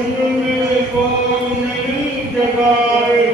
उनमें कोई नहीं जगाए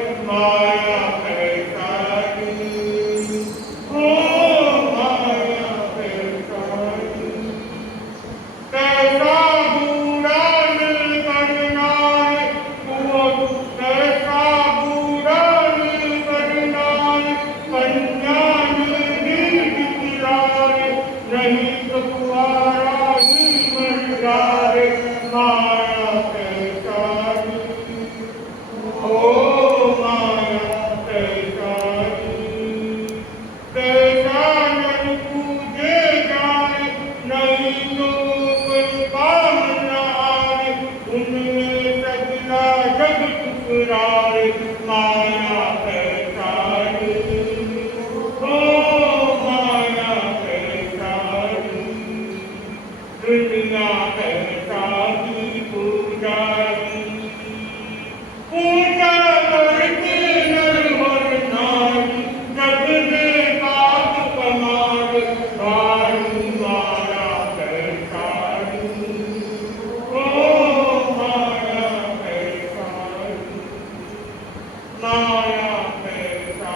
माया कैसा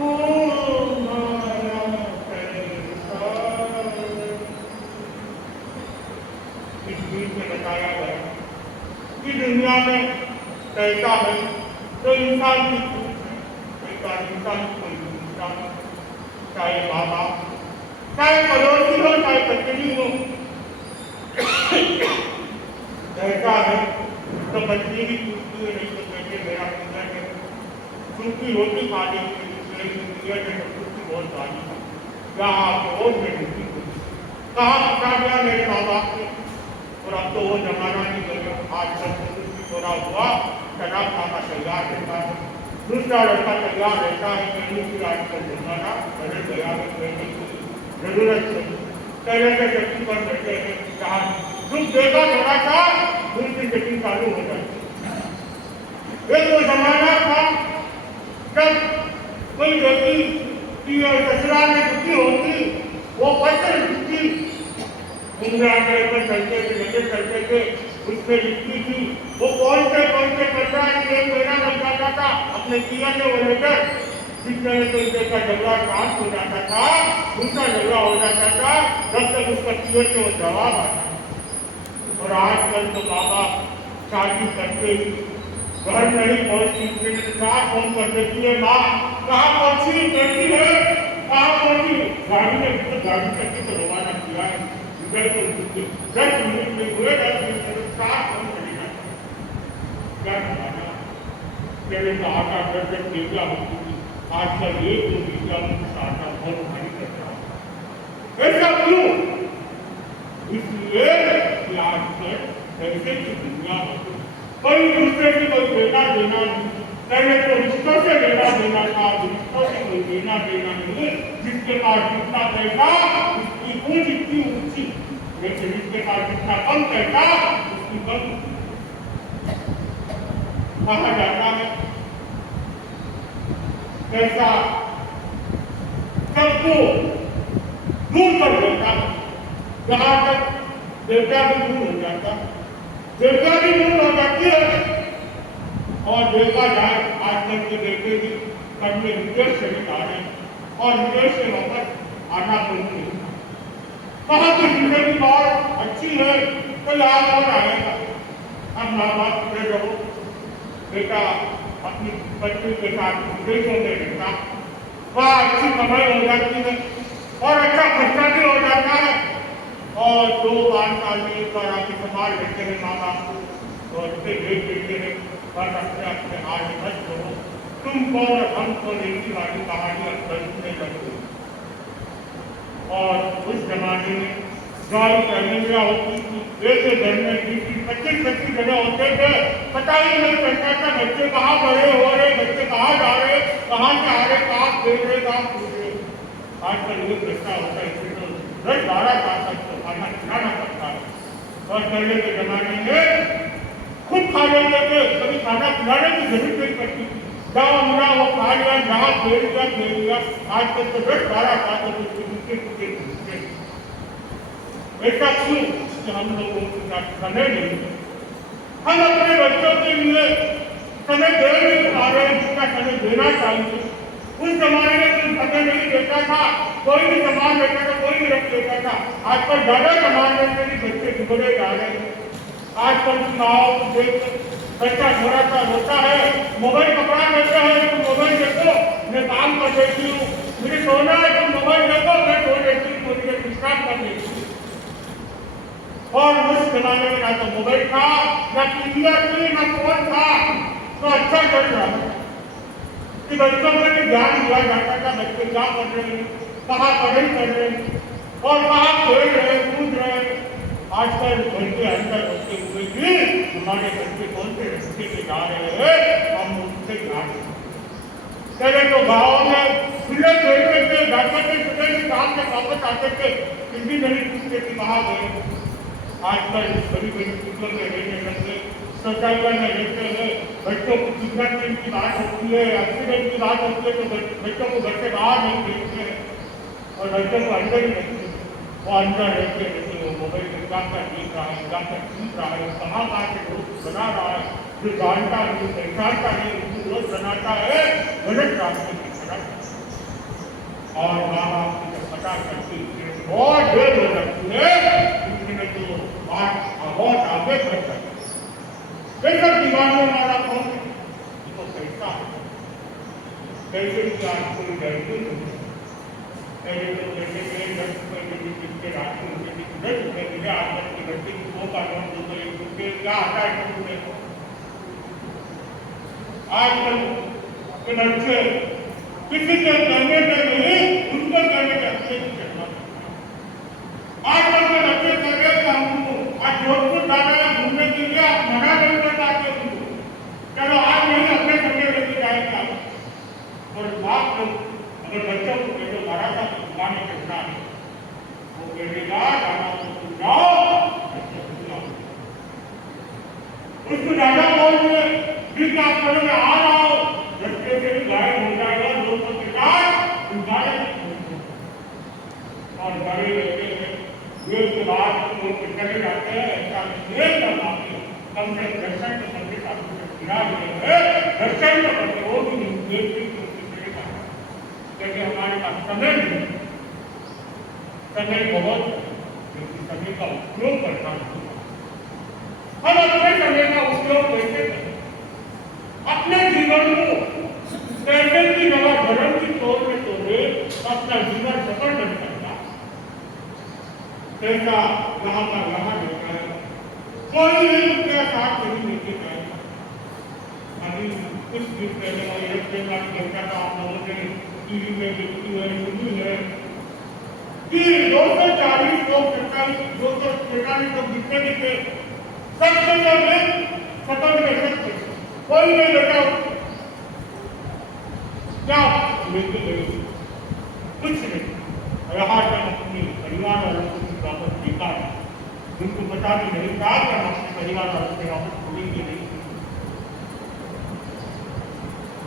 ओ माया कैसा। इस गीत में बताया गया कि दुनिया में कैसा है तो इंसान की इंसान कोई इंसान, चाहे बाबा, चाहे पड़ोसी हो, चाहे कचरी हो, ऐसा है तो बच्चे भी पूछती है, नहीं तो कहते मेरा पूजा है सूखी रोटी खाने के लिए बहुत सारी क्या आपको और मैं दुखी हूँ कहाँ पता गया मेरे माँ बाप ने। और अब तो वो जमाना नहीं गया, आज तक थोड़ा हुआ शराब खाना तैयार रहता है, दूसरा लड़का तैयार रहता है, कहने की आजकल जमाना बदल गया है, कहने की जरूरत नहीं, पहले के शक्ति पर बैठे हैं, जहाँ दुख देगा थोड़ा सा दूसरी शक्ति चालू हो जाती है। एक वो जमाना था जब कोई व्यक्ति की ससुराल में दुखी होती, वो पत्र लिखती, उंगरा पर चलते थे, नजर चलते थे, उसमें लिखती थी, वो कौन से पत्र एक महीना लग जाता था अपने पिया के वो लेकर, जिसमें तो इसका झगड़ा शांत हो जाता था, दूसरा झगड़ा हो जाता था, तब तक उसका पिया से वो जवाब आता। और आजकल तो बाबा शादी करते ही घर नहीं पहुंचती, साथ फोन कर देती है, माँ कहाँ पहुंची, कैसी है, कहाँ पहुंची, गाड़ी में तो गाड़ी करके तो रवाना किया है, इधर तो 10 मिनट में हुए 10 मिनट में साथ फोन करेगा, क्या बताना। पहले तो आटा घर टेबला होती थी, आजकल एक दो बीजा आटा बहुत भारी करता है। ऐसा क्यों? इसलिए आजकल पैसे की दुनिया होती, कोई दूसरे की कोई लेना देना नहीं, पहले तो रिश्तों से लेना देना था, रिश्तों से कोई लेना देना नहीं, जिसके पास जितना पैसा उसकी पूंछ इतनी ऊंची, लेकिन जिसके पास जितना कम पैसा उसकी कम। कहा जाता है पैसा सबको दूर कर देता, जहां तक देवता भी दूर हो जाता, देवता भी दूर हो जाती है। और देखा जाए आजकल के बेटे भी पढ़ने विदेश से भी आ रहे हैं और विदेश से वापस आना पड़ती है। कहा कि जिंदगी बहुत अच्छी है तो याद और आएगा। अब माँ बाप खड़े रहो, बेटा अपनी बच्ची के साथ विदेशों में रहता, वह अच्छी कमाई हो जाती है और अच्छा खर्चा भी हो जाता है, और 2-5 साल में एक बार आके संभाल लेते हैं माँ बाप को और उसे देख देते हैं, बस अपने अपने हाथ मत करो, तुम कौन हम कौन एक ही वाली कहानी अब सुनने लगते। और उस जमाने में गाड़ी टर्निंग होती थी, एक घर में 20-25 जगह होते थे, पता ही नहीं चलता था बच्चे कहाँ बड़े हो रहे, बच्चे कहाँ जा रहे, कहाँ से आ रहे, कहाँ खेल रहे, कहाँ कूद रहे। आजकल ये बच्चा होता है इसे तो 10-12 साल तक तो खाना खिलाना पड़ता है, और पहले के जमाने में खुद खा लेते थे, कभी खाना खिलाने की जरूरत नहीं पड़ती थी, जाओ मुना वो खा लिया, जहाँ खेल लिया। आजकल तो 10-12 साल तक उसके दूसरे ऐसा क्यों कि हम लोगों के साथ समय नहीं, हम अपने बच्चों के लिए समय दे नहीं पा रहे हैं जितना समय देना चाहिए। उस जमाने में कोई समय नहीं देता था, कोई भी सामान लेता था, कोई भी रख लेता था, आजकल ज्यादा सामान लेने भी बच्चे बिगड़े जा रहे हैं। आजकल की माओ को देख बच्चा थोड़ा सा रोता है, मोबाइल पकड़ा देते हैं, तुम मोबाइल देखो मैं काम कर देती हूँ, मुझे सोना है तुम मोबाइल देखो मैं सो देती हूँ, मुझे विश्राम कर देती हूँ। और उस जमाने में ना तो मोबाइल था, ना टीवी थी, ना फोन था, तो अच्छा चल रहा है कि बच्चों पर भी ध्यान दिया जाता था, बच्चे क्या कर रहे हैं, कहाँ पढ़ाई कर रहे हैं और कहाँ खेल रहे कूद रहे हैं। आजकल घर के अंदर होते हुए भी हमारे बच्चे कौन से रास्ते से जा रहे हैं हम उनसे ध्यान रखें। पहले तो गाँव में खुले खेलते थे, जाते थे, सुबह शाम से वापस आते थे, किसी नहीं पूछते कि कहाँ गए। आजकल बड़ी बड़ी स्कूलों में रहने लगते, सोसाइटी में रहते हैं, बच्चों को किडनैपिंग की बात होती है, एक्सीडेंट की बात होती है तो बच्चों को घर से बाहर नहीं भेजते हैं और बच्चों को अंदर ही रखते हैं। वो अंदर रहते रहते वो मोबाइल में क्या क्या देख रहा है, क्या क्या सीख रहा है, कहाँ से दोस्त बना रहा है, जो जानता नहीं, पहचानता नहीं, उसको रोज बनाता है गलत रास्ते की तरफ। और माँ बाप की जब पता करती है बहुत देर हो रखती है, उसने तो बात बहुत आगे बढ़ सकती है। सब दीवाने वाला कौन है? तो पैसा है, पैसे की आज कोई वैल्यू नहीं। पहले तो पैसे के 10 रुपये के भी किसके राशि उनके भी 10 रुपये मिले, आज तक की बच्चे की 100 का नोट 2 1 रुपये क्या आता है तुमने? आजकल के बच्चे किसी के कहने पे नहीं, उनके कहने पे अच्छे की चलना। आजकल के बच्चे कह रहे हैं हमको आज जोधपुर जाना है घूमने के लिए, आप मना नहीं कर पाते उनको, चलो आज नहीं अपने संगे लेके जाएंगे आप। और बाप लोग अगर बच्चों को कहते मारा था तो दुकाने चलना है, वो कहेगा जाना तो जाओ, उसको ज्यादा बोल रहे ठीक आप करोगे, आ रहा हो रस्ते से भी गायब हो जाएगा, लोगों के साथ और बड़े रहते हैं वे के बाद लोग चले जाते हैं। ऐसा नहीं करना चाहिए, कम से कम दर्शन तो मंदिर का गिरा हुए है, दर्शन तो करते वो भी नहीं चलेगा, क्योंकि हमारे पास समय नहीं, समय बहुत, लेकिन समय का उपयोग करना चाहिए। हम अपने समय का उपयोग कैसे करें? अपने जीवन को पैसे की जगह धर्म की तौर में तोड़े, अपना जीवन सफल बन सकता। पैसा यहाँ का यहाँ देता है, कोई भी रुपया साथ नहीं लेके जाएगा। अभी कुछ दिन पहले मैं एक दिन का चर्चा का आप लोगों ने टीवी में देखी है, सुनी है कि 240 लोग 243 लोग जितने भी थे सबसे पहले सफल कर सकते, कोई नहीं बेटा क्या लेके गए, कुछ नहीं। यहाँ तक अपने परिवार वालों को वापस देखा है, उनको पता भी नहीं था कि हम अपने परिवार वालों से वापस छोड़ेंगे नहीं।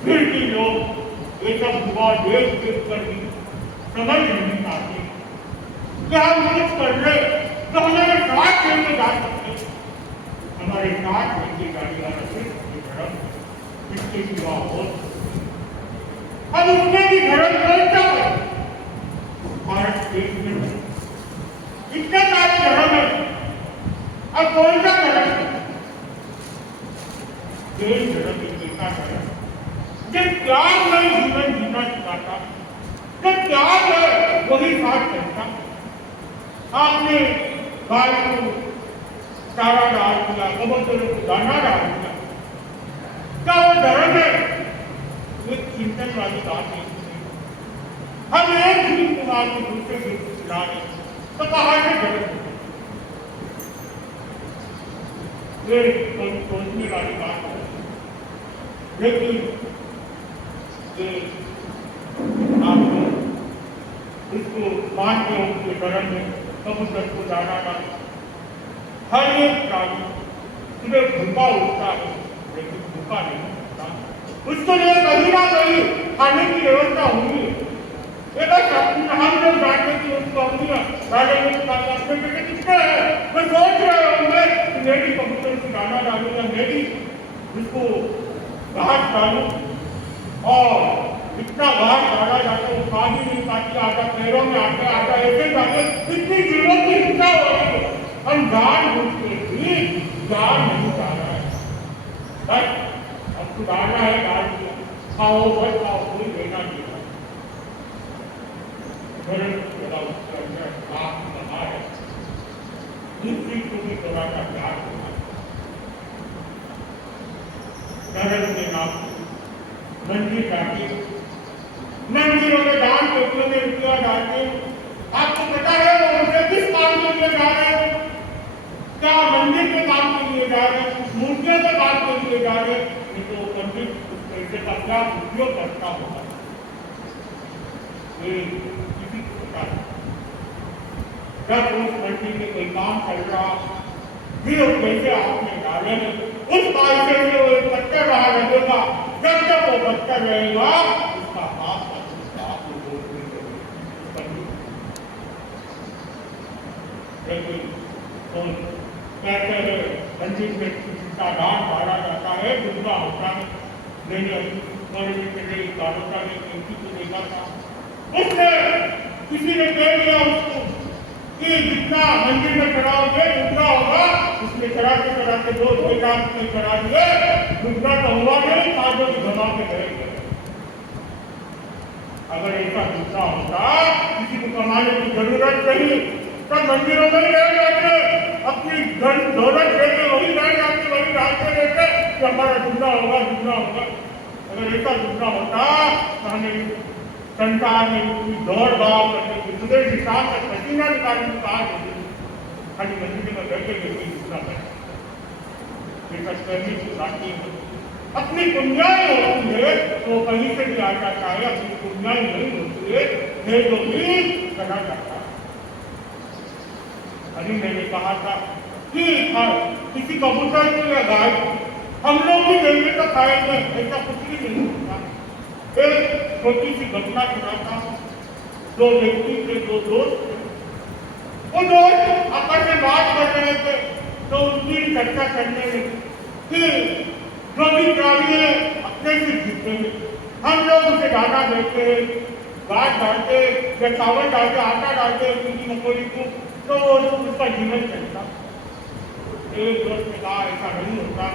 फिर भी लोग ये सब हुआ देख देख कर भी समझ नहीं पाते कि हम कुछ कर रहे तो हमारे साथ लेके जा सकते, हमारे साथ लेके गाड़ी वाला धर्म इसके सिवा हो, अब उसने भी धर्म कैसा है? भारत देश में इतने सारे धर्म है, अब कौन सा धर्म है? देश धर्म कैसा धर्म जब त्याग में जीवन जीना चाहता, जब त्याग है वही साथ चलता। आपने गाय को चारा डाल दिया, कबूतरों को दाना डाल दिया, क्या वो धर्म है? एक चिंतन वाली बात है। हम एक दिन कुमार को दूसरे दिन को खिला दें तो कहाँ से धर्म है? ये सोचने वाली बात है, लेकिन आपको इसको मानते हो कि धर्म में कबूतर को दाना डाल, हर एक प्राणी सुबह भूखा उठता है, लेकिन भूखा नहीं उठता, उसके लिए कहीं ना कहीं खाने की व्यवस्था होगी। हम लोग जानते कि उसको अपनी राजा अपने बेटे कितने हैं, मैं सोच रहा होंगे कि मेरी कबूतर को दाना डालूंगा, मेरी उसको घास डालूं, और इतना घास डाला जाता है वो खा भी नहीं पाती, आटा पैरों में आटा आटा ऐसे जाते, इतनी जीवों की हिंसा हो रही है, हम जान बूझ के भी जान नहीं डाला है, बस अब तो डालना है डाल दिया, खाओ बस खाओ, कोई देना नहीं है। दूसरी को भी थोड़ा सा प्यार होना, धर्म के नाम मंदिर जाके मंदिरों में दान पेटियों में रुपया डालते, आपको पता है वो उनसे किस काम के लिए जा रहे हैं? क्या मंदिर के काम के लिए जा रहे हैं, मूर्तियों के काम के लिए जा रहे हैं? नहीं तो पंडित उस पैसे का क्या उपयोग करता होगा, ये किसी को पता नहीं। जब उस मंदिर में कोई काम चल रहा, फिर वो पैसे आपने डाले, उस पैसे से वो एक पत्थर रहा लगेगा, जब तक वो पत्थर रहेगा उसका पाप लेकिन कहते हैं मंदिर में किसी का दान डाला जाता है है दुर्गा होता है। मैंने कॉलेज में गई दारोटा ने किसी को देखा था, उसने किसी ने कह दिया उसको कि जितना मंदिर में चढ़ाओगे दुर्गा होगा, उसने चढ़ाते 2 लाख में चढ़ा दिए, दुर्गा तो हुआ नहीं, काजों की धमा के गए। अगर ऐसा दूसरा होता, किसी को कमाने की जरूरत नहीं, तब मंदिरों में रह जाते, अपनी धन दौलत लेके वही रह जाते, वही डालते रहते कि हमारा दूसरा होगा, दूसरा होगा। अगर ऐसा दूसरा होता तो हमें संसार में दौड़ भाव करने की सुबह से शाम तक पसीना निकालने की कहा जाती, खाली मंदिर में बैठे व्यक्ति दूसरा बैठे करने की बाकी अपनी पुण्याई होती है तो कहीं से भी आ जाता है, अपनी पुण्याई नहीं होती है तो भी करना चाहता है। अभी मैंने कहा था कि किसी कबूतर को या गाय हम लोग भी देंगे तो खाएंगे, ऐसा कुछ भी नहीं होता। एक छोटी सी घटना सुनाता हूँ। 2 व्यक्ति थे, 2 दोस्त थे। वो दोस्त आपस में बात कर रहे थे तो उनकी चर्चा करने लगी कि जो भी प्राणी है अपने से जीतेंगे, हम लोग उसे दाना देते हैं, घास डालते या चावल डालते, आटा डालते किसी मकोड़ी को, तो उसका जीवन चलता। एक दोस्त ने कहा ऐसा नहीं होता,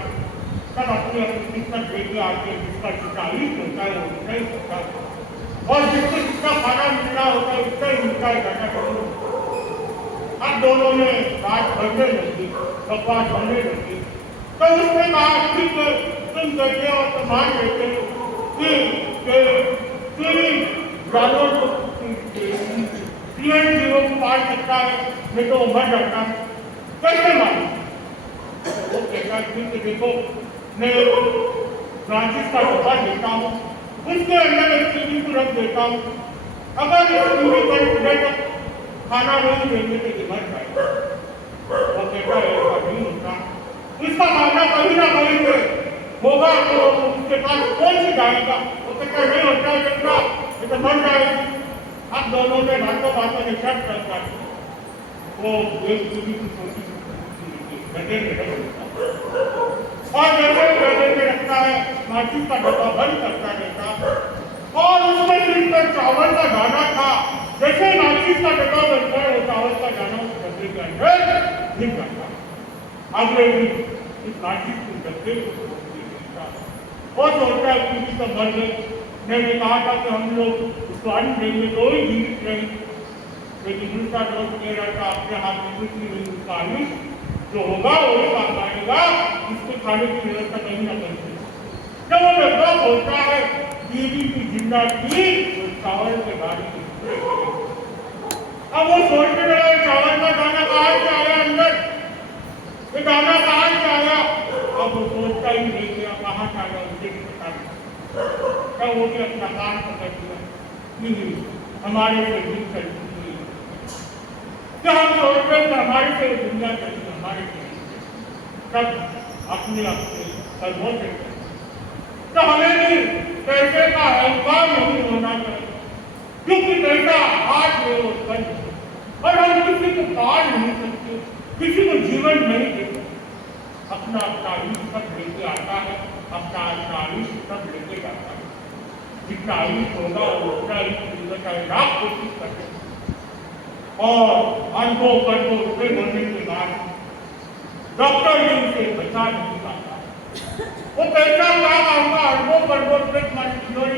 सब अपनी अपनी किस्मत लेके आते हैं, जिसका 40 होता है वो उतना ही होता है, और जिसको जितना खाना मिलना होता है उतना ही मिलता है दाना करो। अब दोनों ने बात बढ़ने लगी, बकवास बढ़ने लगी, तो उसने कहा ठीक है तुम कहते हो तो मान लेते हो कि जानवर को जीवों को पाल सकता है, मैं तो मर जाता हूँ, कैसे मालूम? वो कहता ठीक है, देखो मैं फ्रांसिस का डब्बा देता हूँ, उसके अंदर एक टीवी को रख देता हूँ, अगर इस टीवी पर सुबह तक खाना नहीं देंगे तो ये मर जाएगा। वो कहता है ऐसा नहीं होता, इसका मामला कहीं ना कहीं से होगा तो उसके पास कौन सी जाएगा। वो कहता नहीं होता है, ये तो मर जाएगी। अब दोनों ने बातों में शर्त करता है, वो एक टीवी की छोटी गड्ढे में रख देता और गड्ढे में रखता है, माचिस का डब्बा बंद करता रहता और उसमें सिर्फ पर चावल का दाना था। जैसे माचिस का डब्बा बनता है वो चावल का दाना उस डब्बे के अंदर गिर जाता। अगले दिन इस माचिस के डब्बे को और सोचता है किसी तो मर गए। मैंने कहा था कि हम लोग उसको अन्न देंगे तो ही जीवित रहे, लेकिन दूसरा दोस्त कह रहा था अपने हाथ में कुछ नहीं, उसका आयुष जो होगा वही काम आएगा, इसको खाने की व्यवस्था नहीं न करते। जब वो डब्बा होता है बीवी की जिंदा थी तो चावल के दाने अब वो सोचने लगा चावल का दाना कहाँ से आया अंदर, ये दाना कहाँ से आया। अब वो सोचता ही नहीं गया कहाँ से आया, उसे भी पता नहीं। तब वो भी अपना कान पकड़ दिया, नहीं हमारे से भी चलती हुई क्या हम सोचते हैं हमारे से दुनिया चलती, हमारे से तब अपने कर्मों से तो हमें भी पैसे का अहंकार नहीं होना चाहिए, क्योंकि पैसा हाथ में वो बंद और हम किसी को पाल नहीं सकते, किसी को जीवन नहीं देते। अपना आयुष सब लेके आता है, अपना आयुष सब लेके जाता है। जितना आयुष होगा उतना ही जीवन का लाभ कोशिश करते और अनुभव करके उसके होने के बाद डॉक्टर ने उसे बचा नहीं पाता। वो पैसा कहा उनका अनुभव पर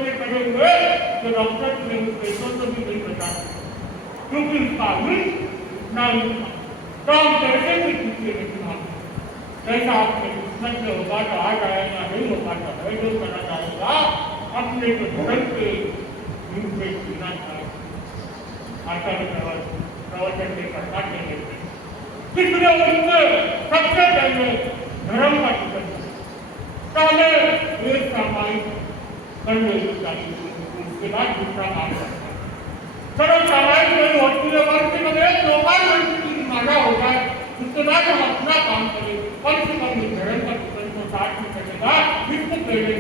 में पड़े हुए तो डॉक्टर ने उस पैसों को भी नहीं बचा, क्योंकि उसका आयुष इतना ही था। तो हम पैसे भी पीछे नहीं मांगते, पैसा आपके किस्मत में होगा तो आ जाएगा, नहीं होगा तो है जो करना चाहेगा अपने को धर्म के रूप में जीना चाहेगा। आचार्य प्रवचन के प्रकाश देते किसने उनसे सबसे पहले धर्म का चिंतन पहले एक सामाजिक करने चाहिए, उसके बाद दूसरा काम करना है। चलो सामाजिक नहीं होती है, वर्ष में एक लोकाल की माना होता है, उसके बाद हम अपना काम करें, कम से कम धर्म का चिंतन को साथ में करेगा, इसको पहले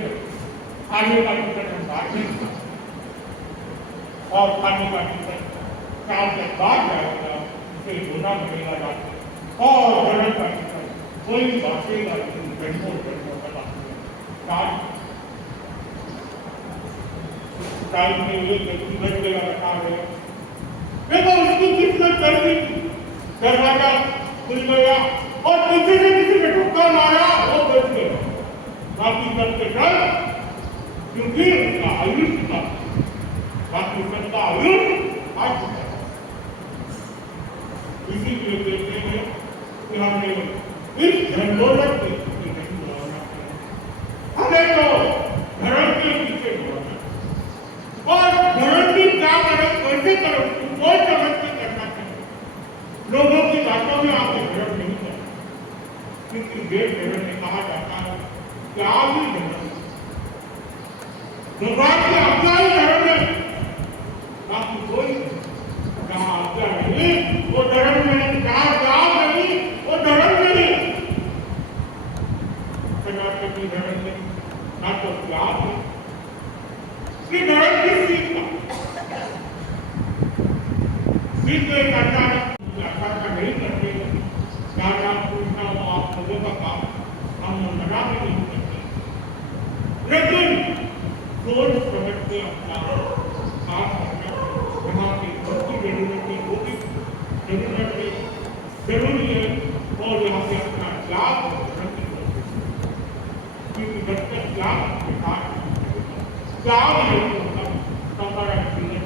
आगे का चिंतन हम बाद में और खाने का चिंतन काम के बाद जाएगा, उसे होना पड़ेगा जाकर और धर्म का चिंतन कोई बातेगा घंटों घंटों तक टाइम में ये व्यक्ति बच गया बता रहे देखो उसकी किस्मत कैसी थी। दरवाजा खुल गया और पीछे से किसी ने ठुक्का मारा, वो बच गया। बाकी सबके डर, क्योंकि उसका आयुष था, बाकी सबका आयुष आ चुका। इसीलिए कहते हैं कि हमने इस झंडोलत के पीछे नहीं दौड़ना चाहिए, हमें तो धर्म के पीछे दौड़ना और धर्म की क्या करें, कैसे करें, सोच समझ के करना चाहिए। लोगों की बातों में आके धर्म नहीं करना, क्योंकि वेद धर्म में कहा जाता है क्या भी धर्म, भगवान की आज्ञा ही धर्म है, बाकी कोई जहाँ आज्ञा नहीं वो धर्म नहीं, जहाँ त्याग नहीं वो धर्म नहीं। सनातनी धर्म में ना तो त्याग है, कि धर्म किस चीज का सिर्फ एक अचानक नहीं करते, ज्यादा पूछना वो आप लोगों का काम, हम मना भी नहीं करते, लेकिन सोच समझ के अपना काम करना, जहाँ की भक्ति जरूरत है वो भी जरूरत है, जरूरी है, और यहाँ पे अपना त्याग क्योंकि जब तक त्याग के साथ त्याग नहीं होता हमारा जीवन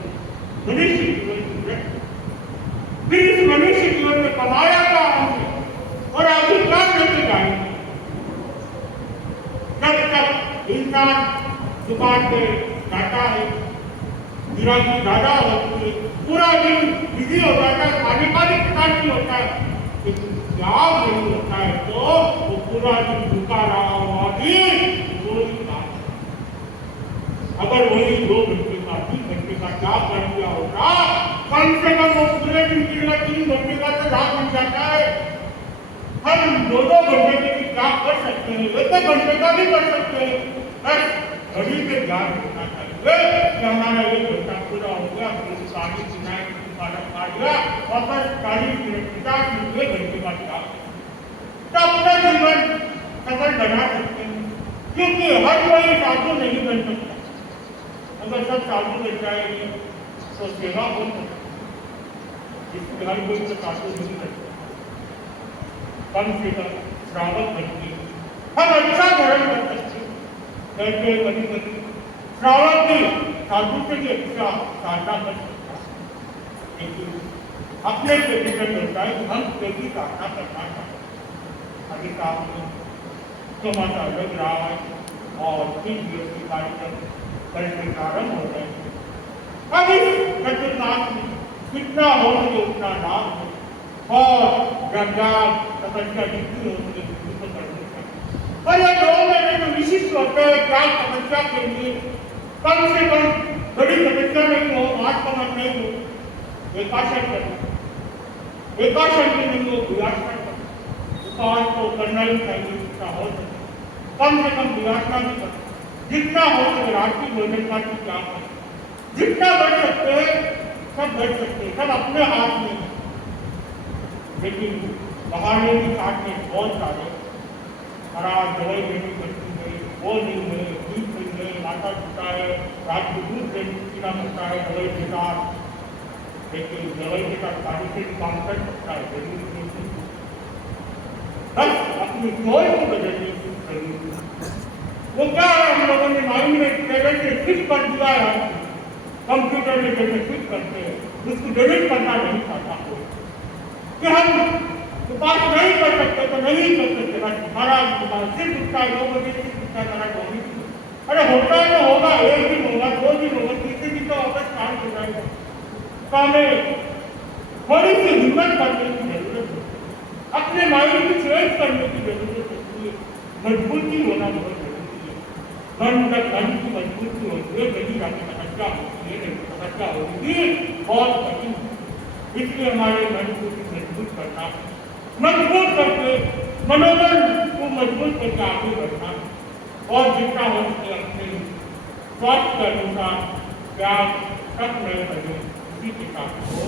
मनुष्य जीवन फिर इस मनुष्य जीवन में कमाया क्या हमने और आगे क्या करके जाएंगे। जब तक इंसान दुकान पे जाता है, गिराकी ज्यादा होती है, पूरा दिन बिजी हो जाता है, खाने का भी पता नहीं होता है, लेकिन त्याग नहीं होता है तो वो पूरा दिन भूखा रहा हुआ भी कोई काम। अगर वही 2 घंटे का 3 घंटे का त्याग कर दिया होता, कम से कम वो पूरे दिन के लिए 3 घंटे का तो लाभ मिल जाता है। हम 2-2 घंटे के भी त्याग कर सकते हैं, 1 घंटे का भी कर सकते हैं, बस घड़ी पे ध्यान रखना चाहिए कि हमारा 1 घंटा पूरा हो गया, फिर पानी पिनाए पालक खा लिया, वापस 40 मिनट 50 मिनट 1 घंटे का त्याग तो अपना जीवन सफल बना सकते हैं। क्योंकि हर कोई साधु नहीं बन सकता, अगर सब साधु बन जाएंगे तो सेवा हो सकती, इसलिए हर कोई तो साधु नहीं बन सकता, कम से कम श्रावक बनते हम अच्छा धर्म कर सकते हैं। कभी श्रावक भी साधु से भी अच्छा साधना कर सकता है, लेकिन अपने से डिपेंड होता है कि हम कैसी साधना करना चाहते। अभी सामने समाचार लग रहा है और 3 दिवसीय कार्यक्रम कल से प्रारंभ हो गए। अब इस चतुर्नाथ में कितना हो सके उतना लाभ हो और ज्ञान तपस्या जितनी हो सके उतनी तो करनी चाहिए। और ये 2 महीने में विशिष्ट होते हैं ज्ञान तपस्या के लिए, कम से कम बड़ी तपस्या नहीं हो, 8 कमर नहीं हो, एकाशन करना, एकाशन के नहीं हो विरासना करना, उपवास तो करना ही चाहिए जितना हो सके, कम से कम विरासना भी करना, जितना हो सके रात्रि भोजन का भी त्याग करें, जितना बढ़ सकते हैं सब बढ़ सकते हैं, सब अपने हाथ में है। लेकिन बहाने भी साथ में बहुत सारे खराब दवाई देनी पड़ती है, वो नहीं है, दूध नहीं है, माता पिता है, रात को दूध पीना पड़ता है दवाई के साथ, लेकिन दवाई के साथ पानी से भी काम कर सकता है, जरूरी नहीं। बस अपनी सोच को बदलने की जरूरत है। वो क्या है, हम लोगों ने माइंड में पहले से फिक्स कर दिया है, कंप्यूटर में जैसे फिक्स करते हैं, उसको डिलीट करना नहीं चाहता कोई कि हम उपास नहीं कर सकते तो नहीं कर सकते, बस हमारा सिर्फ उसका 2 बजे सिर्फ उसका तरह होगी। अरे होता है तो होगा, 1 दिन होगा, 2 दिन होगा, तीसरे दिन तो वापस काम हो जाएगा। तो हमें थोड़ी सी हिम्मत करने की जरूरत है, अपने माइंड को चेंज करने की जरूरत होती है, मजबूती होना बहुत जरूरी है। मन की मजबूती होती है, कभी जाके तपस्या होती है, तपस्या होगी बहुत कठिन, इसलिए हमारे मन को मजबूत करना, मजबूत करके मनोबल को मजबूत करके आगे बढ़ना और जितना हो सके अपने स्वास्थ्य के अनुसार त्याग तक नहीं करें, इसी के साथ हो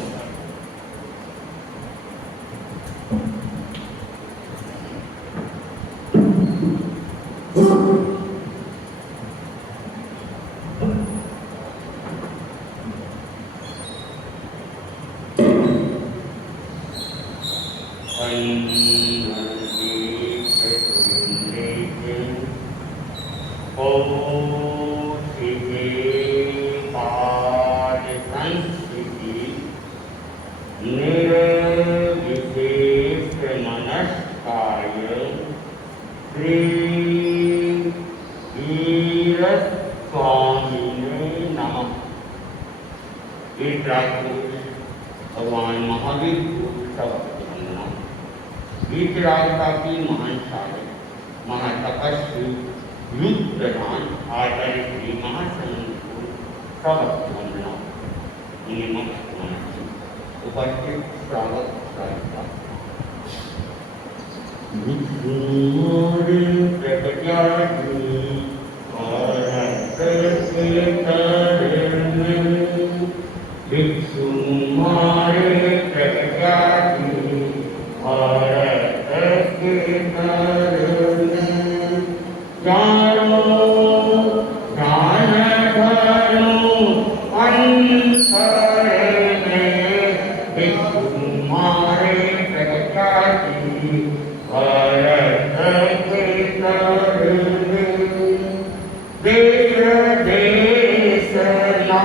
कौशिके पाद संस्कृति निर्विशेष मनस्काय श्री स्वामिने नमः। भगवान महावीर को सब वंदना। वीतरागता की महान साधक महातपस्वी युग प्रधान आचार्य श्री महासंत को सब वंदना। उपस्थित स्वागत करता भिक्षु मारे प्रज्ञाति भारत के तरने जानो ज्ञान धरो अंतर में भिक्षु मारे प्रज्ञाति भारत के तरने देश देश ना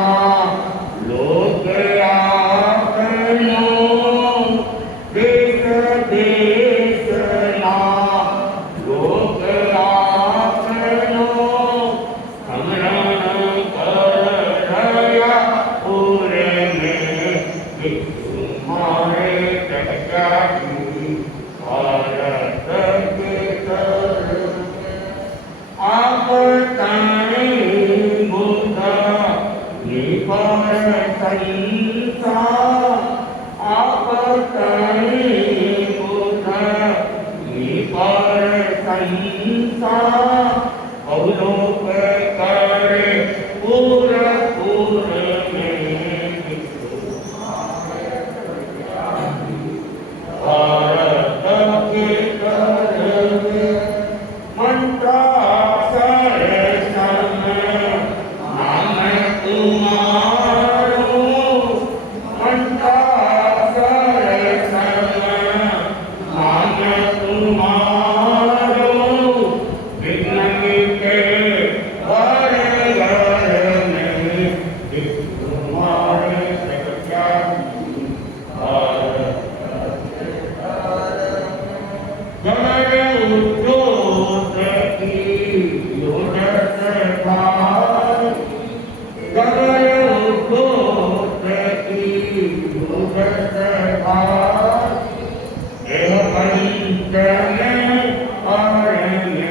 लोक आपनो देश देश ना लोक आपनो स्मरण कर रया पूरे में तुम्हारे प्रज्ञाति भारत के तरने आप ताने बुद्ध निपर संसार आप ताने बुद्ध निपर संसार अवलोक करे पूरा पूरे में भारत के तरने मंत्राक्षर सम नाम तुम्हारो मंत्राक्षर सम नाम तुम्हारो विघ्न के घर घर में तुम्हारे प्रज्ञाति भारत गमन उद्योग की योजस भार गमन उद्योग की योजस भार एह पंचन अरण्य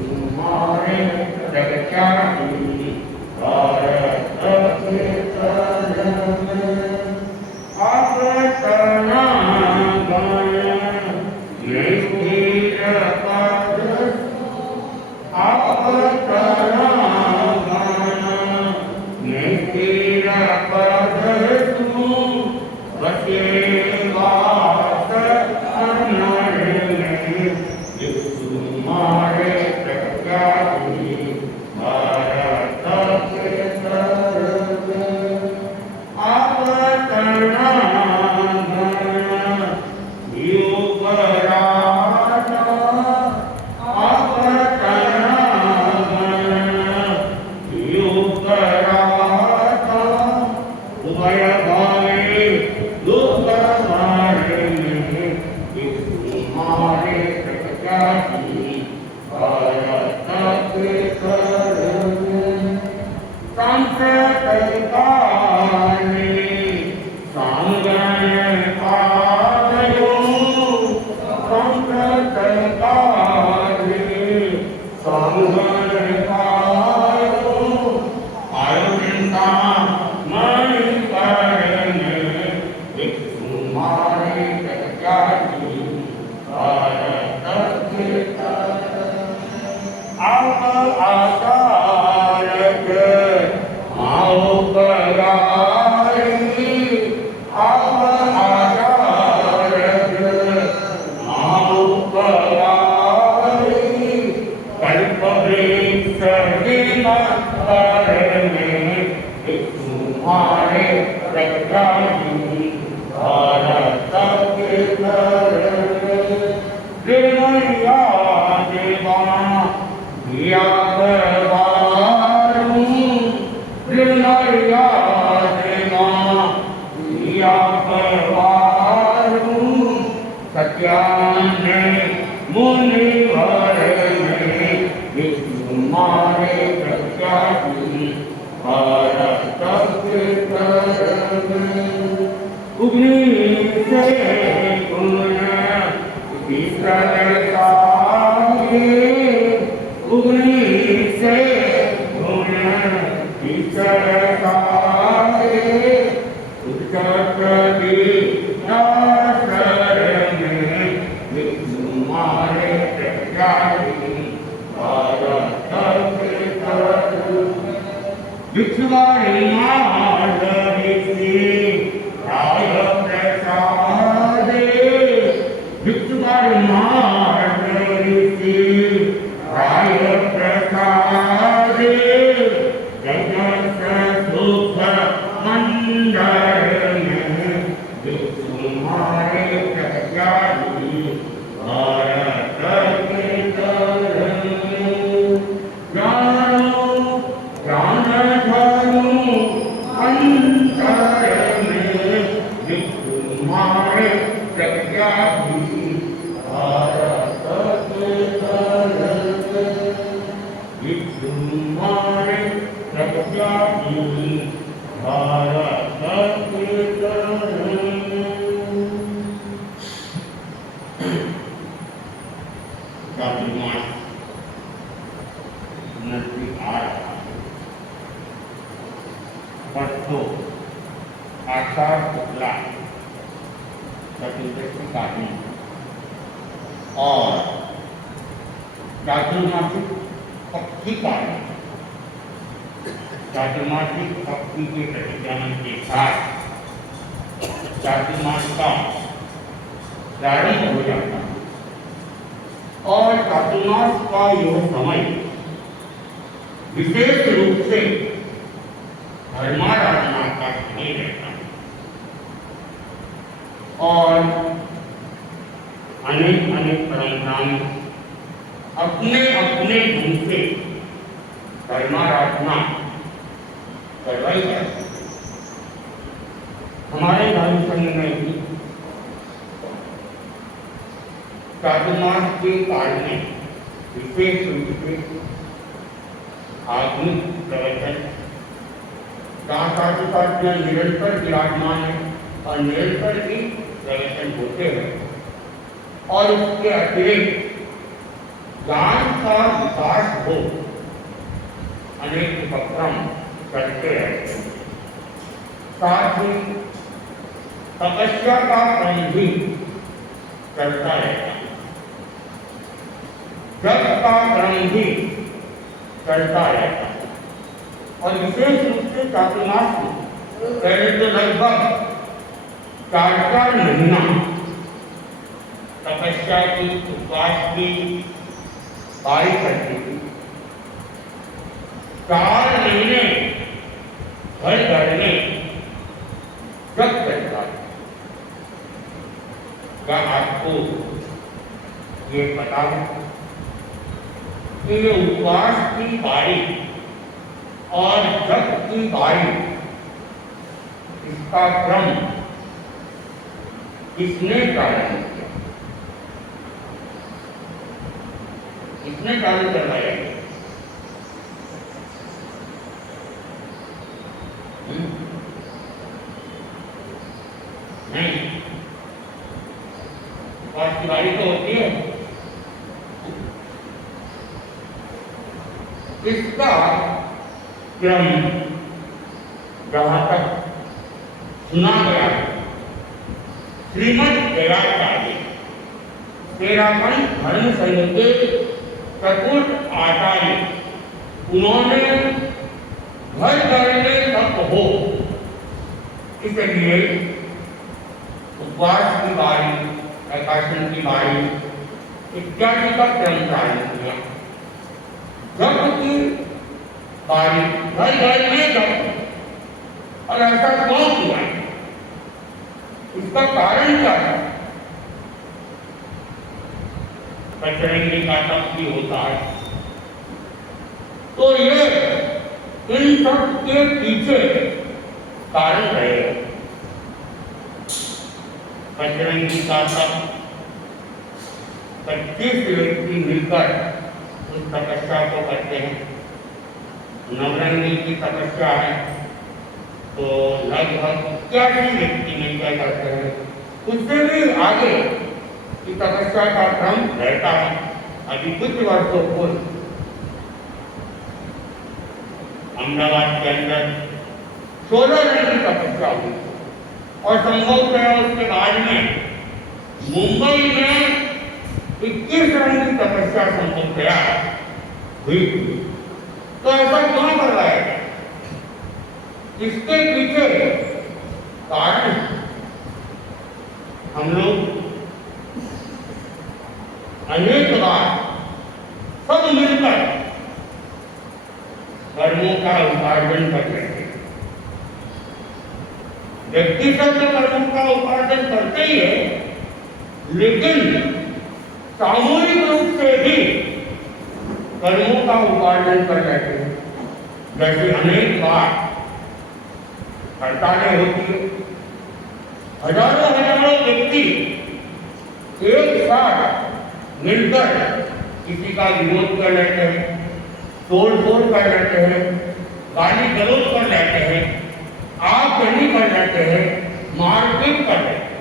तुम्हारे प्रज्ञाति भारत के तरने आप तना निर्भीर पद आप तना निर्भीर पद तुम बसे वास अनर में तुम्हारे प्रज्ञाति भारत के तरने आप तना योग राजा आप तना योग राजा उभय भावे लोक मारने तुम्हारे प्रज्ञाति भारत के तरने संप्रदाय सांगन आयो संप्रदाय सांगन आयो आयोजनता मणि करने तुम्हारे प्रज्ञाति भारत के तरने आप आचार्य आओ करारी आप आचार्य आओ करारी कल्प वृक्ष बिना करने तुम्हारे प्रज्ञाति भारत के तरने देवया देवा दिया ज्ञान मुनिवर ने तुम्हारे प्रत्याशी भारत के उग्नि से गुण विसरता उग्नि से गुण विसरता और चातुर्मासिक पक्षी कार्य चातुर्मासिक पक्षी के प्रतिक्रमण के साथ चातुर्मास का प्रारंभ हो जाता है और चातुर्मास का यह समय विशेष रूप से धर्माराधना का समय रहता है और अनेक अनेक परंपराएं अपने अपने ढंग से धर्माराधना करवाई जाती है। हमारे धर्म संघ में भी चातुर्मास के काल में विशेष रूप से आधुनिक प्रवचन दासाधिकार निरंतर विराजमान है और निरंतर ही प्रवचन होते हैं और इसके अतिरिक्त ज्ञान का विकास हो अनेक उपक्रम करते रहते हैं। साथ ही तपस्या का क्रम भी चलता रहता है, जप का क्रम भी चलता रहता है और विशेष रूप से चातुर्मास में पहले तो लगभग 4 महीना तपस्या की उपवास की पारी करती थी। 4 महीने घर घर में जप करता है। क्या आपको ये पता है कि ये उपवास की पारी और जप की पारी इसका क्रम किसने प्रारंभ किया? किसने चालू करवाया? नहीं, उपवास की पारी तो होती है। इसका क्रम जहाँ तक सुना गया श्रीमद् दयाचार्य तेरापन धर्म संघ के चतुर्थ आचार्य उन्होंने घर घर में तप हो इसलिए उपवास की बारी, प्रकाशन की बारी इत्यादि का क्रम प्रारंभ किया। जप की बारी घर घर में जप और ऐसा क्यों किया? इसका कारण क्या है? बजरंगी का तप भी होता है तो ये इन सब के पीछे कारण रहे। बजरंगी का तप 25 व्यक्ति मिलकर उस तपस्या को करते हैं। नवरंगी की तपस्या है तो लगभग 81 व्यक्ति मिलकर करते हैं। उससे भी आगे की तपस्या का क्रम रहता है। अभी कुछ वर्षों पूर्व अहमदाबाद के अंदर 16 रन की तपस्या हुई और संभव है उसके बाद में मुंबई में 21 रन की तपस्या संभव हुई। तो ऐसा क्यों कर रहा है? इसके पीछे कारण हम लोग अनेक बार सब मिलकर कर्मों का उपार्जन कर रहे हैं। व्यक्ति सब तो कर्मों का उपार्जन करते ही है, लेकिन सामूहिक रूप से भी कर्मों का उपार्जन कर रहे हैं। जैसे अनेक बार हड़तालें होती है, हजारों हजारों व्यक्ति एक साथ मिलकर किसी का विरोध कर लेते हैं, तोड़ फोड़ कर लेते हैं, गाली गलौज कर लेते हैं, आग जली कर लेते हैं, मारपीट कर लेते हैं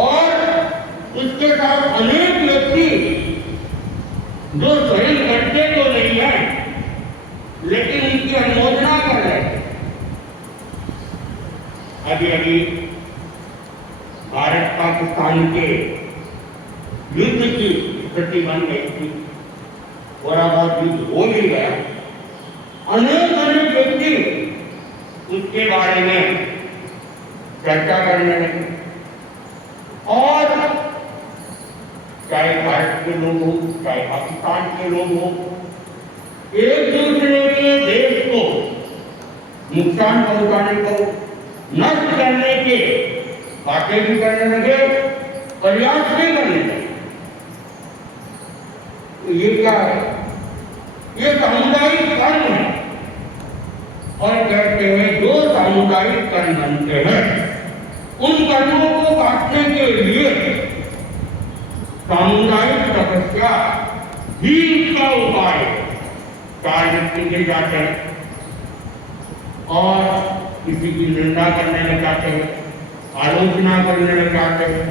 और उसके साथ अनेक व्यक्ति जो स्वयं करते तो नहीं है लेकिन उनकी अनुमोदना कर रहे हैं। अभी अभी भारत पाकिस्तान के युद्ध की स्थिति बन गई थी, थोड़ा बहुत युद्ध हो भी गया। अनेक अनेक व्यक्ति उसके बारे में चर्चा करने लगे और चाहे भारत के लोग हो चाहे पाकिस्तान के लोग हो, एक दूसरे के देश को नुकसान पहुंचाने को नष्ट करने के बातें भी करने लगे, प्रयास भी करने लगे। ये क्या है? ये सामुदायिक कर्म है और कहते हैं जो सामुदायिक कर्म बनते हैं उन कर्मों को काटने के लिए सामुदायिक तपस्या ही उसका उपाय है। 4 व्यक्ति मिल जाते हैं और किसी की निंदा करने लग जाते हैं, आलोचना करने लग जाते हैं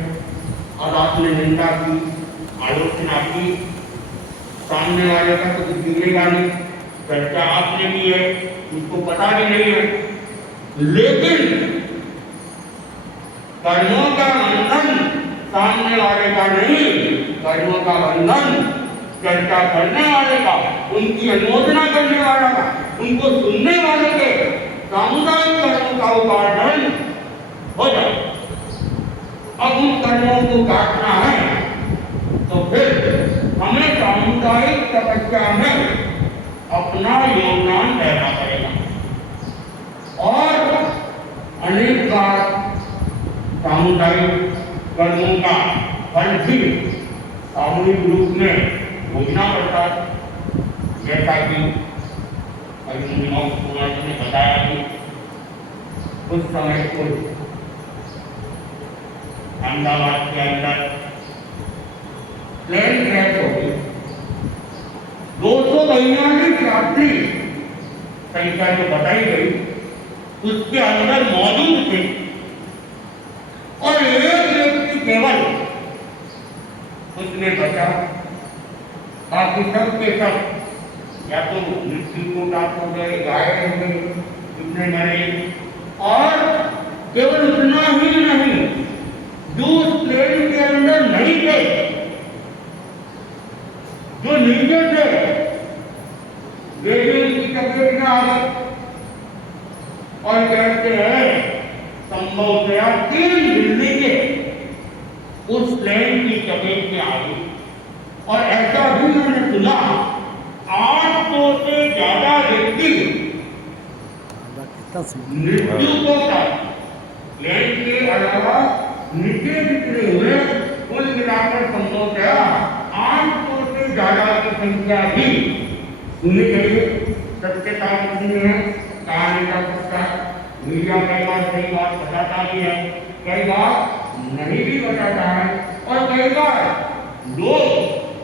और आपने निंदा की, आलोचना की, सामने वाले का तो कुछ गिरेगा नहीं, चर्चा आपने की है, उसको पता भी नहीं है, लेकिन कर्मों का बंधन सामने वाले का नहीं, कर्मों का बंधन चर्चा करने वाले का, उनकी अनुमोदना करने वाला का, उनको सुनने वाले के सामुदायिक कर्मों का उपार्जन हो जाए। अब उन कर्मों को काटना है तो फिर हमें सामुदायिक तपस्या में अपना योगदान देना पड़ेगा और अनेक बार सामुदायिक कर्मों का फल भी सामूहिक रूप में भोगना पड़ता है। जैसा कि अभी ने बताया कि उस समय को अहमदाबाद के अंदर प्लेन क्रैश हो गई, 242 यात्री संख्या जो बताई गई उसके अंदर मौजूद थे और एक व्यक्ति केवल उसने बचा, बाकी सब के सब या तो मृत्यु को प्राप्त हो गए, घायल हो गए, कितने मरे। और केवल उतना ही नहीं, जो उस प्लेन के अंदर नहीं थे, जो नीचे थे, वे भी उनकी तकलीफ में आ गए और कहते हैं संभवतया 3 बिल्डिंगें उस प्लेन की चपेट में आ गई। और ऐसा भी मैंने सुना 800 से ज्यादा व्यक्ति मृत्यु को प्राप्त, प्लेन के अलावा नीचे बिखरे हुए कुल मिलाकर संभवतया 800 से ज्यादा की संख्या भी सुनी गई है। सत्यता नहीं है, कहा नहीं जा सकता। मीडिया कई बार सही बात बताता भी है, कई बार नहीं भी बताता है और कई बार लोग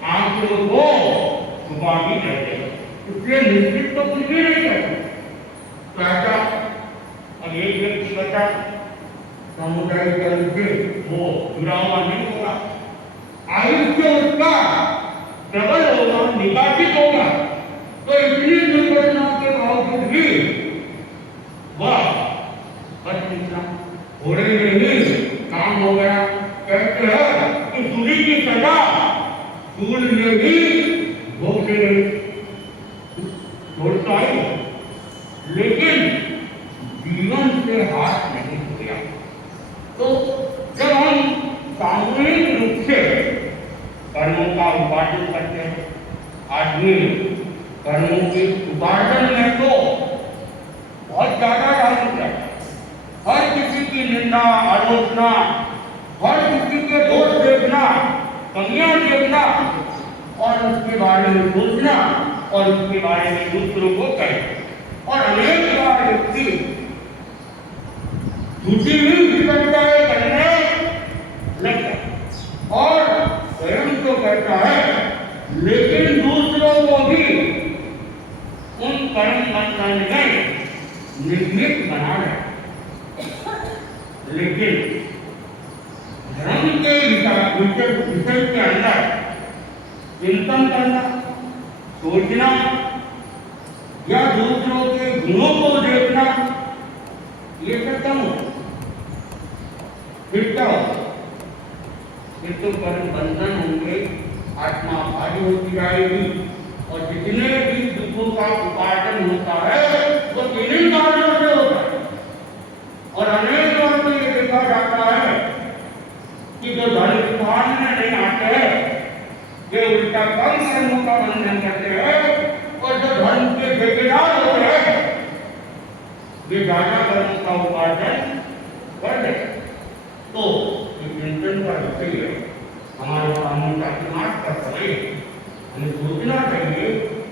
आंकड़ों को छुपा भी करते हैं, इसलिए निश्चित तो कुछ भी नहीं करते। कहता अब एक व्यक्ति बचा समुदाय के वो जुड़ा हुआ नहीं होगा, आयुष्य उसका प्रबल होगा, निकासित होगा, तो इतनी दुर्घटना के बावजूद भी वह बच निकला, थोड़े में ही काम हो गया। कहते हैं कि सूर्य की सजा सूर्य ने भी भोग ले छोड़ता है, लेकिन जीवन से हाथ नहीं धोया। तो जब हम सामूहिक रूप से कर्मों का उपार्जन करते हैं, आदमी कर्मों के उपार्जन में तो बहुत ज्यादा जागरूक है, हर किसी की निंदा आलोचना, हर किसी के दोष देखना, कमियां देखना और उसके बारे में सोचना और उसके बारे में दूसरों को कहें। और अनेक बार व्यक्ति दूसरी विपत्ताएं करने लगता है और स्वयं तो करता है, लेकिन दूसरों को भी उन कर्म बंधन में निर्मित बना है। लेकिन धर्म के विषय के अंदर चिंतन करना, सोचना या दूसरों के गुणों को देखना, ये खत्म हो, फिर क्या हो, फिर तो कर्म बंधन होंगे, आत्मा भारी होती जाएगी और जितने भी दुखों का उपार्जन होता है वो इन्हीं कारणों से होता है। और अनेक बार तो ये देखा जाता है कि जो धर्म स्थान में नहीं आते हैं वे उल्टा कम कर्मों का बंधन करते हैं और जो धर्म के ठेकेदार होते हैं वे ज्यादा कर्म का उपार्जन कर देते। तो चिंतन का विषय है, हमारे सामने का समाज का समय हमें सोचना चाहिए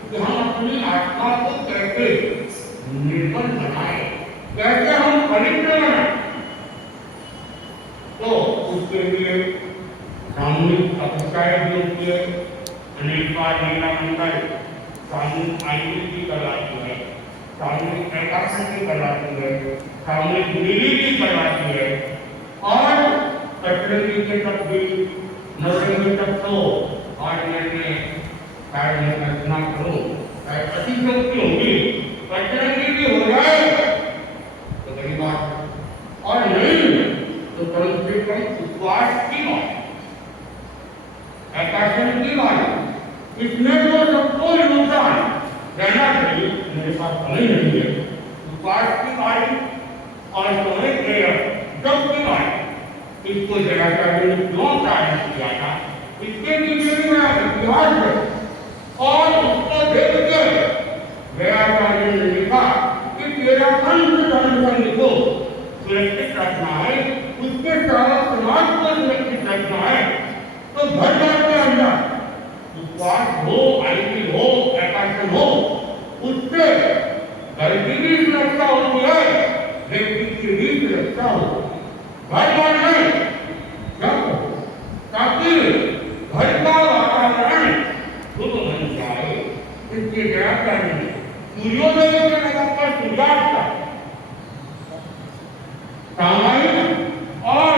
कि हम अपनी आत्मा को कैसे निर्मल बनाए, कैसे हम पवित्र बनाए। तो उसके लिए सामूहिक अभिप्राय भी होती है, अनेक बार महिला मंडल सामूहिक आयोजन भी करवाती है, सामूहिक प्रकाशन भी करवाती है, सामूहिक मिली भी करवाती है और कटरंगी के तक भी नवरंगी तक तो आज मैंने शायद मैं कल्पना करूँ ऐसी शक्ति होगी कटरंगी भी हो जाए तो बड़ी बात, और नहीं तो कम से कम उपवास की बात, एकादशी की बात, इसमें तो सबको नुकसान रहना चाहिए। मेरे पास समय नहीं है, उपवास की बारी और समय जब की बारी, इसको जराचार्य ने क्यों प्रारंभ किया था, इसके पीछे भी मैं इतिहास है और उसको देख के व्याचार्य ने लिखा कि तेरा अंत धर्म संघ को सुरक्षित रखना है, उसके सारा समाज को सुरक्षित रखना है। तो घर घर के अंदर उपवास हो, आईपी हो, एकादशी हो, उससे घर की भी सुरक्षा होती है, व्यक्ति की भी सुरक्षा होती है। घर घर में ताकि घर का वातावरण शुभ बन जाए, इसकी व्याख्या में सूर्योदय के लगातार सूर्यास्त का सामायिक और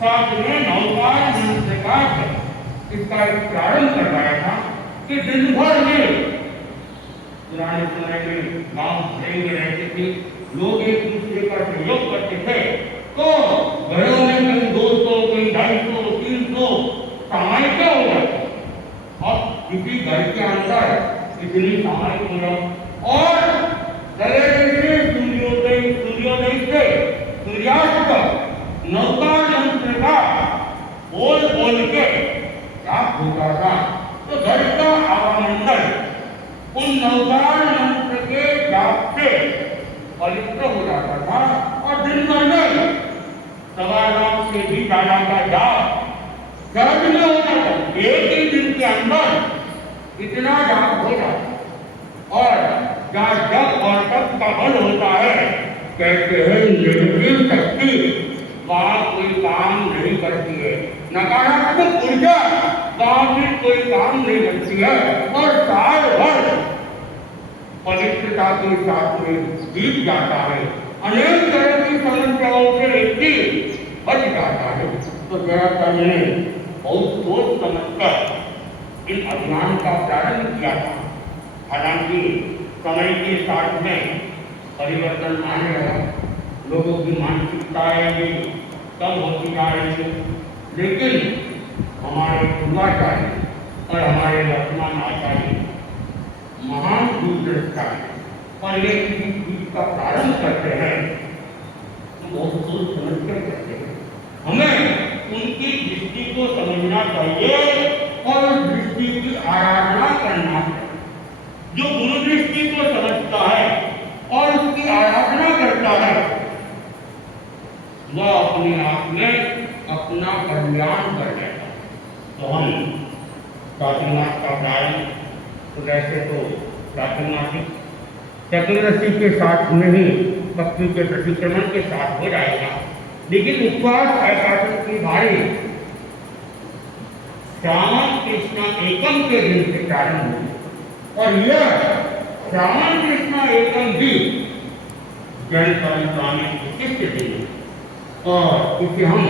साथ में नवकार मंत्र का इसका एक प्रारंभ करवाया था कि दिन भर में पुराने समय में गांव भरे में रहते थे, लोग एक दूसरे का सहयोग करते थे, तो घरों में कहीं 200, कहीं 250, 300 सामायिक हो गया। अब किसी घर के अंदर इतनी सामायिक हो गया और सूर्योदय से सूर्यास्त तक नवकार मंत्र का बोल बोल के क्या होता था, तो घर का आवामंडल उन नवकार मंत्र के जाप से पवित्र हो जाता था और दिन भर में 1.25 लाख से भी ज्यादा का जाप सहज में हो जाता, एक ही दिन के अंदर इतना जाप हो जाता। और जहाँ जप और तप का बल होता है, कहते हैं निर्जीव शक्ति वहाँ कोई काम नहीं करती है, नकारात्मक ऊर्जा गांव में कोई काम नहीं लगती है और साल भर पवित्रता के साथ में बीत जाता है, अनेक तरह की समस्याओं से व्यक्ति बच जाता है। तो जरा मैंने बहुत सोच समझकर इन अभियान का प्रारंभ किया था। हालांकि समय के साथ में परिवर्तन आने लगा, लोगों की मानसिकताएं भी कम होती जा रही है, लेकिन हमारे पूर्वाचार्य और हमारे वर्तमान आचार्य महान दूरदृष्टा पहले किसी चीज का प्रारंभ करते हैं तो बहुत सोच समझ कर करते हैं। हमें उनकी दृष्टि को समझना चाहिए और उस दृष्टि की आराधना करना चाहिए। जो गुरु दृष्टि को समझता है और उसकी आराधना करता है वह अपने आप में अपना कल्याण कर लेता है। तो हम प्रातःनाथ का प्रारंभ तो वैसे तो प्रातःनाथिक चतुर्दशी के साथ में ही भक्ति के प्रतिक्रमण के साथ हो जाएगा, लेकिन उपवास एकादशी की भारी श्रावण कृष्ण एकम के दिन से प्रारंभ हुई और यह श्रावण कृष्ण एकम भी जैन परंपरा में विशिष्ट दिन है और इसे हम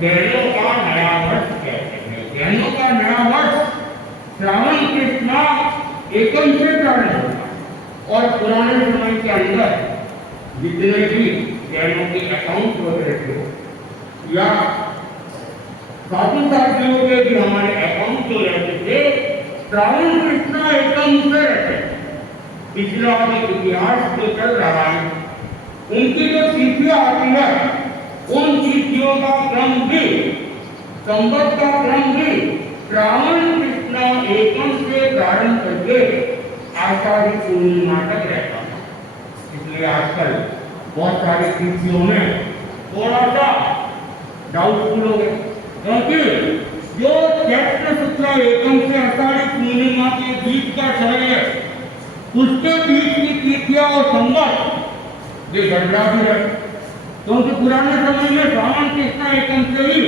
जैनों का नया वर्ष कहते हैं। जैनों का नया वर्ष श्रावण कृष्ण एकम से प्रारंभ होता है और पुराने समय के अंदर जितने भी जैनों के अकाउंट वगैरह थे या साधु साथियों के भी हमारे अकाउंट जो रहते थे श्रावण कृष्ण एकम से रहते। पिछला इतिहास जो चल रहा है उनकी जो तिथियां आती है उन तिथियों का क्रम भी संवत का क्रम भी श्रावण कृष्ण एकम से प्रारंभ करके आषाढ़ी पूर्णिमा तक रहता था। इसलिए आजकल बहुत सारी तिथियों में थोड़ा सा डाउटफुल हो गए, क्योंकि जो चैत्र शुक्ल एकम से आषाढ़ी पूर्णिमा के बीच का समय है उसके बीच की तिथियां और संवत ये गड़बड़ा भी है, क्योंकि पुराने समय में श्रावण कृष्ण एकम से ही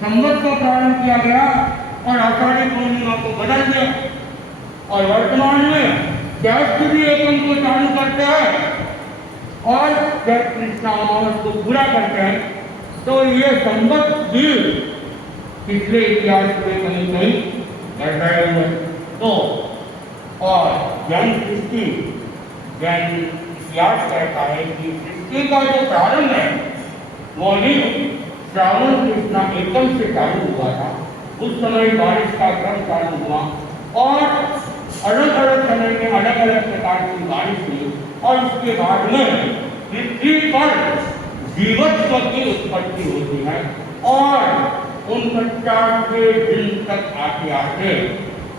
संवत को प्रारंभ किया गया और आषाढ़ी पूर्णिमा को बदल दिया और वर्तमान में चैत्र भी एकम को चालू करते हैं और चैत्र कृष्ण अमावस को पूरा करते हैं। तो ये संवत भी पिछले इतिहास में कहीं कहीं गड़बड़ाए हुए तो और जैन सृष्टि जैन इतिहास कहता है कि सृष्टि का जो प्रारंभ है वो भी श्रावण कृष्ण एकम से चालू हुआ था। उस समय बारिश का क्रम चालू हुआ और अलग अलग समय में अलग अलग प्रकार की बारिश हुई और उसके बाद में पृथ्वी पर जीवत्व की उत्पत्ति होती है और 49वें दिन तक आते आते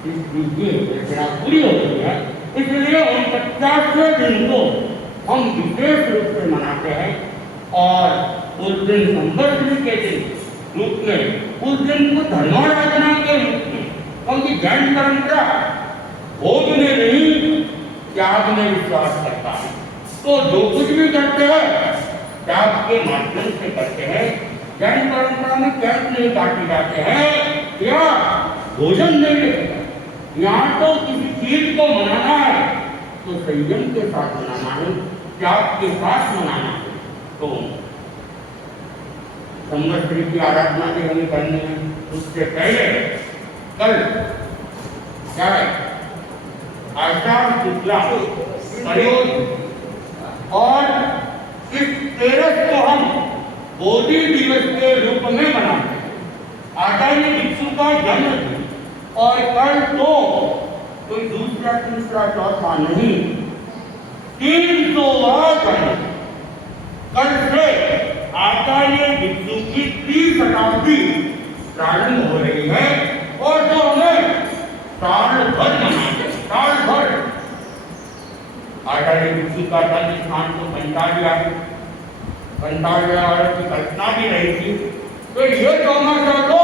इसकी रचना पूरी होती है। इसलिए 49वें दिन को हम विशेष रूप से मनाते हैं और उस दिन संवत्सरी के दिन रूप में उस दिन को धर्माराधना के रूप में, क्योंकि जैन परंपरा भोग में नहीं त्याग में विश्वास करता है। तो जो कुछ भी करते हैं त्याग के माध्यम से करते हैं। जैन परंपरा में कैसे नहीं काटे जाते हैं या भोजन नहीं लेते। यहाँ तो किसी चीज को मनाना है तो संयम के साथ मनाना है, त्याग के साथ मनाना है। तो संवत्सरी की आराधना भी हमें करनी है। उससे पहले कल क्या है आषाढ़ शुक्ला प्रयोग और इस 13 को हम बोधि दिवस के रूप में मनाते हैं। आचार्य भिक्षु का जन्म और कल तो कोई दूसरा तीसरा चौथा नहीं 300वां जन्म। कल से आचार्य भिक्षु की 30 शताब्दी प्रारंभ हो रही है और जो हमें साल भर मनाते, साल भर आचार्य भिक्षु का जन्म स्थान तो कंटालिया की कल्पना भी रही थी। तो ये कहना चाहते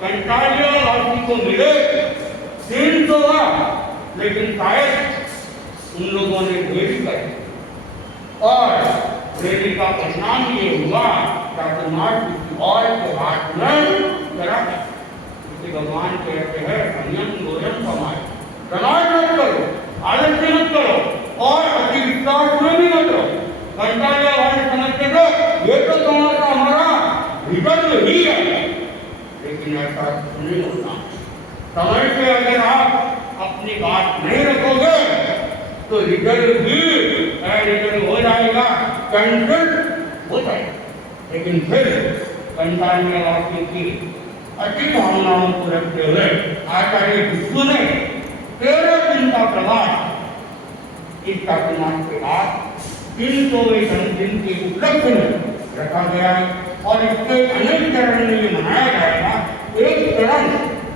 कंटालिया वासी को मिले 300वां, लेकिन शायद उन लोगों ने देरी कर और देरी का परिणाम ये हुआ चातुर्मास और के बाद में जरा कि भगवान कहते हैं संयम भोजन समाज, तनाव मत करो, आलस्य मत करो और अति विश्वास में भी मत रहो। कंटाले वाले समझते थे ये तो तुम्हारा हमारा विकल्प ही है, लेकिन ऐसा नहीं होता। समय से अगर आप अपनी बात नहीं रखोगे तो रिजल्ट भी रिजल्ट हो जाएगा, कैंसिल हो जाएगा। लेकिन फिर कंटाले वासियों की अति भावनाओं को रखते हुए आचार्य भिक्षु ने 13 दिन का प्रवास इसका समाज के बाद 301 दिन के उपलक्ष्य में रखा गया है और इसके अनेक चरण में ये मनाया जाएगा। एक चरण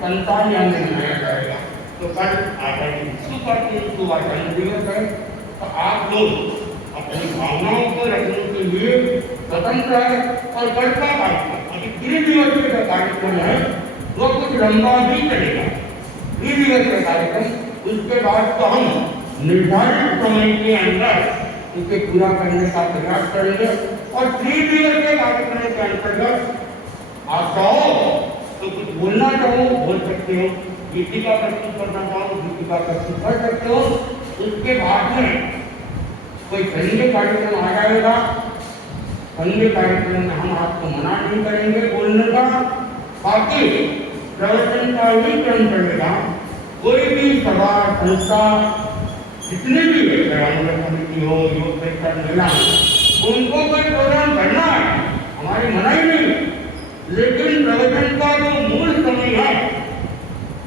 45 में मनाया जाएगा। तो कल आचार्य भिक्षु का 301 दिवस है, तो आप लोग अपनी भावनाओं को रखने के लिए स्वतंत्र है। और कल का कार्यक्रम अभी 3 दिवसीय का कार्यक्रम है, वो कुछ लंबा भी चलेगा। 3 दिवसीय कार्यक्रम, उसके बाद तो हम निर्धारित समय के अंदर इसे पूरा करने का प्रयास करेंगे। और 3 दिवसीय कार्यक्रम के अंतर्गत आप चाहो तो कुछ बोलना चाहो बोल सकते हो, गीतिका प्रस्तुत करना चाहो गीतिका प्रस्तुत कर सकते हो। उसके बाद में कोई संगीत कार्यक्रम आ जाएगा, संगीत कार्यक्रम में हम आपको मना नहीं करेंगे बोलने का, बाकी प्रवचन का ही क्रम चलेगा। कोई भी सभा संस्था जितनी भी समिति हो, योग परिषद, महिला, उनको कोई प्रोग्राम करना है, हमारी मनाही नहीं, लेकिन प्रवचन का जो मूल समय है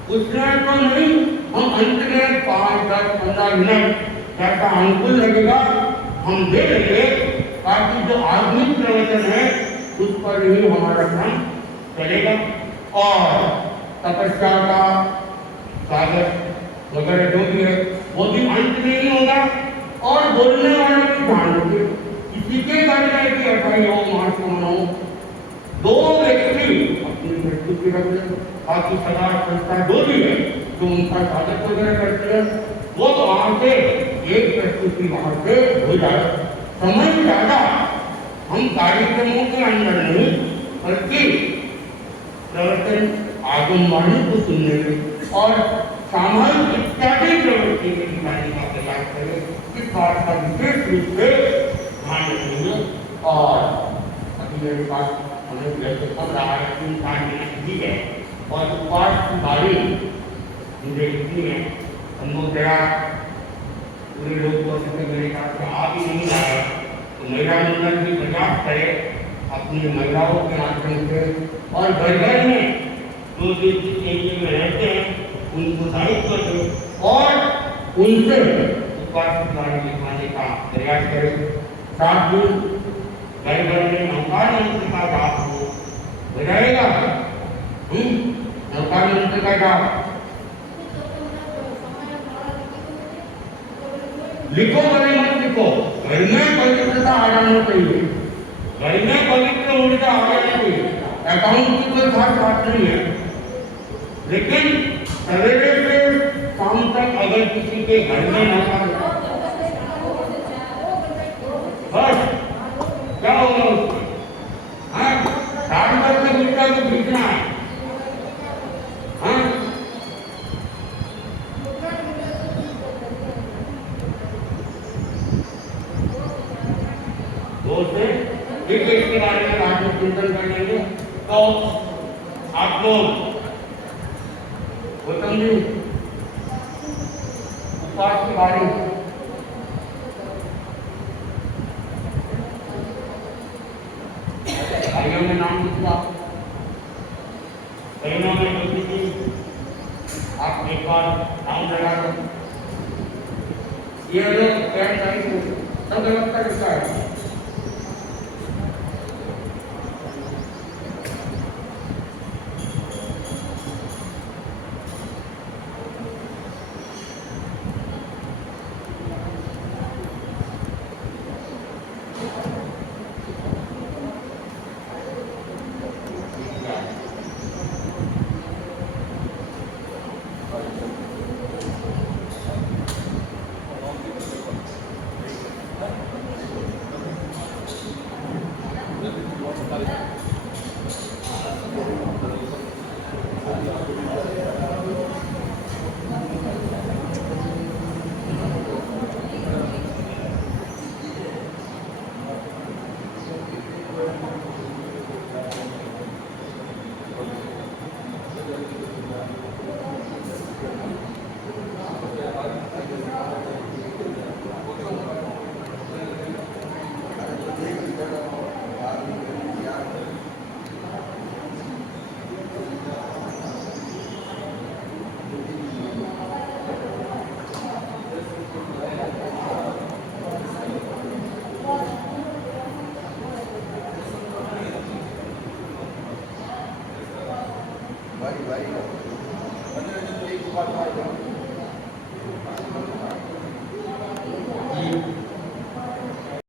उसमें तो नहीं, हम अंत में 5, 10, 15 मिनट जैसा अनुकूल लगेगा हम दे देंगे, ताकि जो आधुनिक प्रवचन है उस पर ही हमारा ध्यान चलेगा। और तपस्या का स्वागत वगैरह जो भी है वो भी अंत में ही होगा। और बोलने वाले भी ध्यान रखिए, किसी के घर में कि अठाई हो महात्मा हो, 2 व्यक्ति अपनी प्रस्तुति रख लें, बाकी सभा संस्था जो भी है जो उनका स्वागत वगैरह करते हैं वो तो वहाँ से एक प्रस्तुति वहाँ से हो जाए। समय ज़्यादा हम कार्यक्रमों के अंदर नहीं बल्कि प्रवचन आगमवाणी को सुनने में और सामाजिक इत्यादि प्रवृत्ति में दिखाने का प्रयास करें। इस बात का विशेष रूप से ध्यान रखेंगे। और अभी मेरे पास हमें जैसे कब रहा है 3-4 मिनट दी है और उपवास की बारी मुझे इतनी है, हम लोग जरा पूरे लोग को मेरे पास आ भी नहीं रहा है, तो महिला मंडल भी प्रयास करे अपनी महिलाओं के माध्यम से और घर घर में जो जिस एरिया में रहते हैं उनको दायित्व दें और उनसे उपवास की बारी लिखवाने का प्रयास करें। साथ ही घर घर में नौकार मंत्र का जाप हो जाएगा। नौकार मंत्र का जाप लिखो बड़े मत लिखो, घर में पवित्रता आ जाना चाहिए, घर में पवित्र ऊर्जा आ जाना चाहिए। अकाउंट की कोई खास बात नहीं है, लेकिन सवेरे से शाम तक अगर किसी के घर में नौकार बस क्या होगा उसको? हाँ, 4 वर्ष से गुस्सा को खींचना है। हाँ, इसके बारे में बाद में चिंतन कर लेंगे। तो आप लोग गौतम जी उपवास की बारी भाइयों में नाम लिखा, बहनों में बुद्धि की आप एक बार नाम लगा दो। ये लोग क्या चाहिए सब व्यवस्था लिखा है।